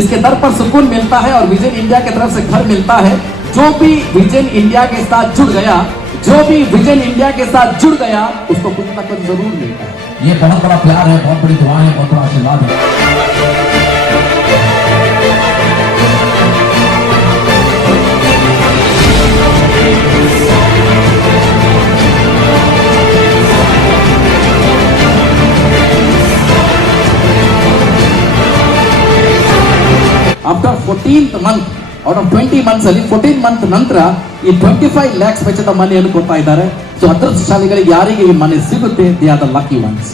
इसके दर पर सुकून मिलता है और विजन इंडिया की तरफ से घर मिलता है। जो भी विजन इंडिया के साथ जुड़ गया, जो भी विजन इंडिया के साथ जुड़ गया, उसको कुछ ना कुछ जरूर मिलता है। ये बहुत बड़ा प्यार है, बहुत बड़ी दुआ है, बहुत बड़ा आशीर्वाद है। After 14th month, out of 20 months ಅಲ್ಲಿ 14 month ನಂತರ ಈ 25 lakhs ವೆಚ್ಚದ ಮನೆಯನ್ನು ಕೊಡ್ತಾ ಇದ್ದಾರೆ. ಸೊ ಅದೃಷ್ಟಶಾಲಿಗಳಿಗೆ ಯಾರಿಗೆ ಈ ಮನೆ ಸಿಗುತ್ತೆ, they are the lucky once.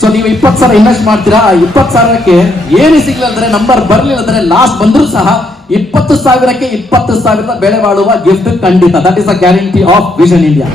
So ನೀವು 20,000 ಇನ್ವೆಸ್ಟ್ ಮಾಡ್ತೀರಾ, 20,000ಕ್ಕೆ ಏನು ಸಿಗ್ಲಿಲ್ಲಂದ್ರೆ, ನಂಬರ್ ಬರ್ಲಿಲ್ಲಂದ್ರೆ, ಲಾಸ್ಟ್ ಬಂದ್ರು ಸಹ 20,000ಕ್ಕೆ 20,000 ಬೆಲೆ ಬಾಳುವ ಗಿಫ್ಟ್ ಖಂಡಿತ. That is a guarantee of vision India.